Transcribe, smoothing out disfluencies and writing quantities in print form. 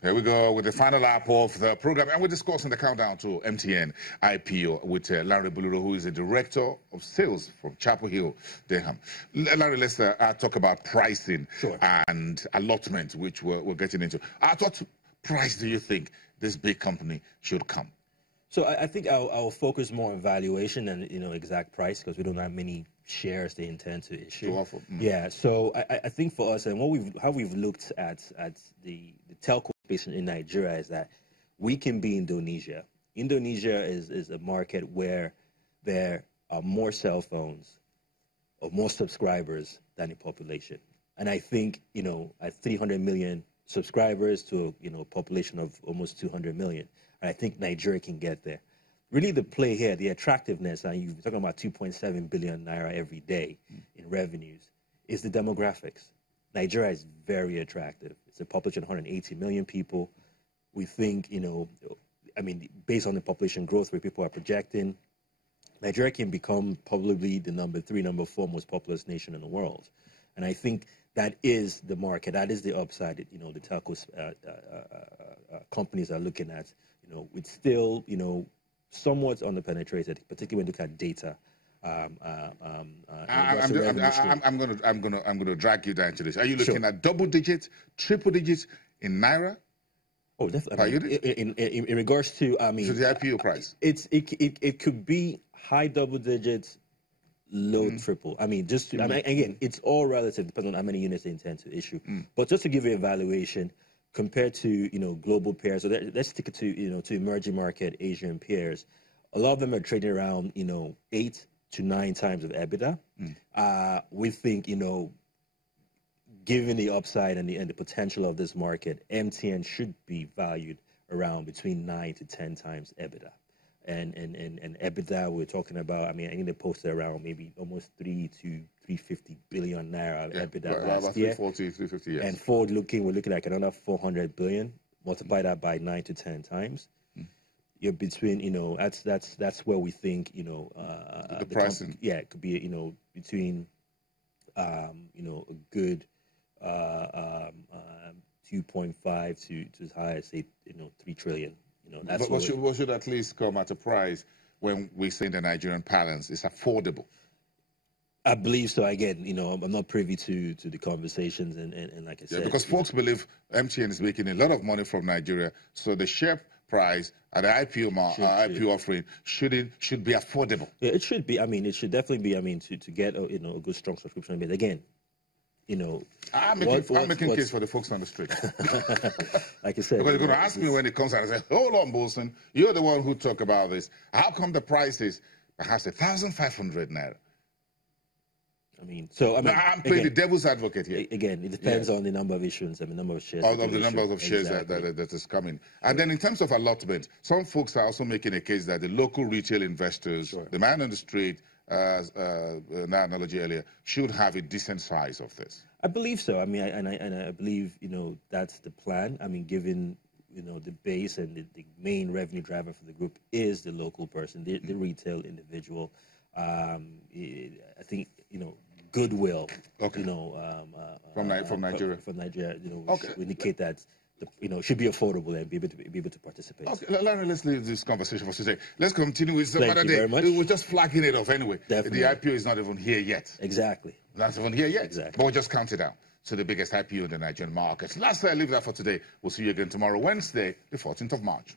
Here we go with the final lap of the program, and we're discussing the countdown to MTN IPO with Larry Buluro, who is the Director of Sales from Chapel Hill, Durham. Larry, let's talk about pricing and allotment, which we're getting into. At what price do you think this big company should come? So I think I'll focus more on valuation than exact price, because we don't have many shares they intend to issue. To offer. Yeah. So I think for us, and how we've looked at the telco space in Nigeria is that we can be Indonesia. Indonesia is a market where there are more cell phones or more subscribers than the population. And I think at 300 million subscribers to a population of almost 200 million. And I think Nigeria can get there. Really, the play here, the attractiveness, and you're talking about 2.7 billion naira every day in revenues, is the demographics. Nigeria is very attractive. It's a population of 180 million people. We think, based on the population growth rate people are projecting, Nigeria can become probably the number 3, number 4 most populous nation in the world. And I think that is the market, that is the upside that, the telco companies are looking at. It's still, somewhat underpenetrated, particularly when you look at data. I'm gonna drag you down to this. Are you looking at double digits, triple digits in naira? Oh, definitely. In regards to, to the IPO price, it could be high double digits, low triple. Again, it's all relative, depending on how many units they intend to issue. But just to give you a valuation, compared to global peers, so let's stick it to to emerging market Asian peers. A lot of them are trading around 8 to 9 times of EBITDA. We think given the upside and the potential of this market, MTN should be valued around between 9 to 10 times EBITDA. And EBITDA, we're talking about, I think they posted around maybe almost 3 to 350 billion naira EBITDA last year. 340, 350, yes. And forward looking, we're looking at another 400 billion. Multiply that by 9 to 10 times. You're between, that's where we think, the pricing. It could be, between, a good 2.5 to as high as, say, 3 trillion. But what should at least come at a price when we say in the Nigerian parlance it's affordable? I believe so. Again, I'm not privy to the conversations, and like I said, because folks believe MTN is making a lot of money from Nigeria, so the share price at the IPO offering should be affordable. Yeah, it should be. It should definitely be. To get a good strong subscription base. Again, I'm making case for the folks on the street. Like I said, because you're going to ask me when it comes out and say, hold on, Bolson, you're the one who talk about this. How come the price is perhaps 1,500 naira? I'm playing the devil's advocate here. Again, it depends on the number of issuance and the number of shares. Of the number of shares that is coming. And then in terms of allotment, some folks are also making a case that the local retail investors, the man on the street, as an analogy earlier, should have a decent size of this. I believe so. I believe that's the plan. Given the base and the main revenue driver for the group is the local person, the retail individual. I think goodwill. Okay. From Nigeria. From Nigeria, indicate that should be affordable and be able to participate. Okay, Larry, let's leave this conversation for today. Let's continue with some other day. Very much. We're just flagging it off anyway. Definitely. The IPO is not even here yet. Exactly. Not even here yet. Exactly. But we'll just count it down to the biggest IPO in the Nigerian market. Lastly, I leave that for today. We'll see you again tomorrow, Wednesday, the 14th of March.